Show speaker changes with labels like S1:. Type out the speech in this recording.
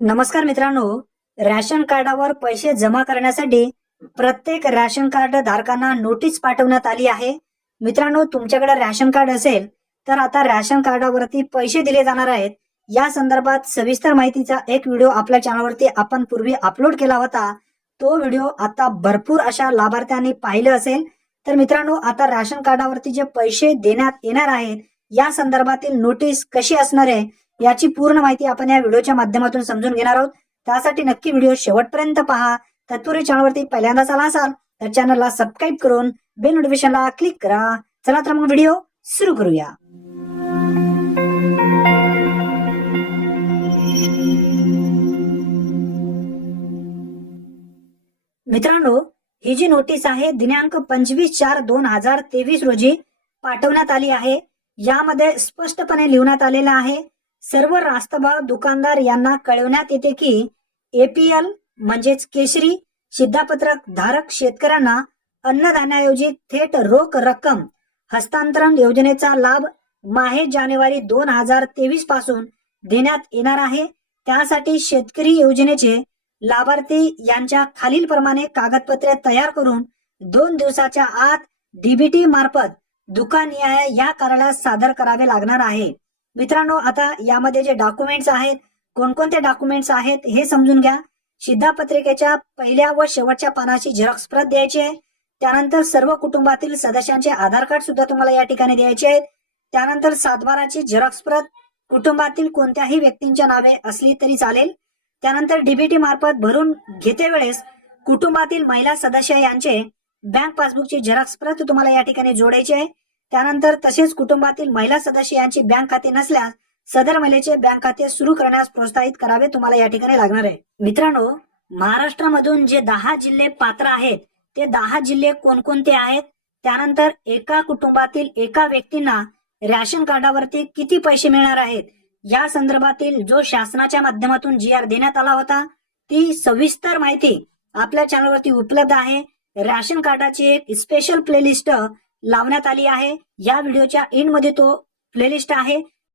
S1: नमस्कार मित्रांनो रॅशन कार्डावर पैसे जमा करण्यासाठी प्रत्येक रॅशन कार्ड धारकांना नोटीस पाठवण्यात आली आहे. मित्रांनो तुमच्याकडे रॅशन कार्ड असेल तर आता रॅशन कार्डावरती पैसे दिले जाणार आहेत. या संदर्भात सविस्तर माहितीचा एक व्हिडिओ आपल्या चॅनलवरती आपण पूर्वी अपलोड केला होता. तो व्हिडिओ आता भरपूर अशा लाभार्थ्यांनी पाहिलं असेल. तर मित्रांनो आता रॅशन कार्डावरती जे पैसे देण्यात येणार आहेत या संदर्भातील नोटीस कशी असणार आहे याची पूर्ण माहिती आपण या व्हिडिओच्या माध्यमातून समजून घेणार आहोत. त्यासाठी नक्की व्हिडिओ शेवटपर्यंत पहा. तत्पूर्वी चॅनलवरती पहिल्यांदाच आला असाल तर चॅनलला सबस्क्राईब करून बेल नोटिफिकेशनला क्लिक करा. चला तर मग व्हिडिओ सुरू करूया. मित्रांनो ही जी नोटीस आहे दिनांक पंचवीस चार दोन हजार तेवीस रोजी पाठवण्यात आली आहे. यामध्ये स्पष्टपणे लिहिण्यात आलेलं आहे सर्व रास्तभाव दुकानदार यांना कळवण्यात येते की एपीएल म्हणजेच केशरी शिद्धापत्रक धारक शेतकऱ्यांना अन्नधान्याऐवजी थेट रोख रक्कम हस्तांतरण योजनेचा लाभ माहे जानेवारी दोन हजार तेवीसपासून देण्यात येणार आहे. त्यासाठी शेतकरी योजनेचे लाभार्थी यांच्या खालील प्रमाणे कागदपत्रे तयार करून दोन दिवसाच्या आत डीबीटी मार्फत दुकाननिहाय या कार्यालयात सादर करावे लागणार आहे. मित्रांनो आता यामध्ये जे डॉक्युमेंट्स आहेत कोणकोणते डॉक्युमेंट्स आहेत हे समजून घ्या. शिधापत्रिकेच्या पहिल्या व शेवटच्या पानाची झेरॉक्स प्रत द्यायची आहे. त्यानंतर सर्व कुटुंबातील सदस्यांचे आधार कार्ड सुद्धा तुम्हाला या ठिकाणी द्यायचे आहेत. त्यानंतर सातबाराची झेरॉक्स प्रत कुटुंबातील कोणत्याही व्यक्तींच्या नावे असली तरी चालेल. त्यानंतर डीबीटी मार्फत भरून घेते वेळेस कुटुंबातील महिला सदस्य यांचे बँक पासबुकची झेरॉक्स प्रत तुम्हाला या ठिकाणी जोडायची आहे. त्यानंतर तसेच कुटुंबातील महिला सदस्य यांची बँक खाते नसल्यास सदर महिलेचे बँक खाते सुरू करण्यास प्रोत्साहित करावे तुम्हाला या ठिकाणी लागणार आहे. मित्रांनो महाराष्ट्रामधून जे दहा जिल्हे पात्र आहेत ते दहा जिल्हे कोणकोणते आहेत? त्यानंतर एका कुटुंबातील एका व्यक्तींना रॅशन कार्डावरती किती पैसे मिळणार आहेत? या संदर्भातील जो शासनाच्या माध्यमातून जी आर देण्यात आला होता ती सविस्तर माहिती आपल्या चॅनलवरती उपलब्ध आहे. रॅशन कार्डाची एक स्पेशल प्लेलिस्ट लावण्यात आली आहे. या व्हिडिओच्या एंडमध्ये तो प्लेलिस्ट आहे.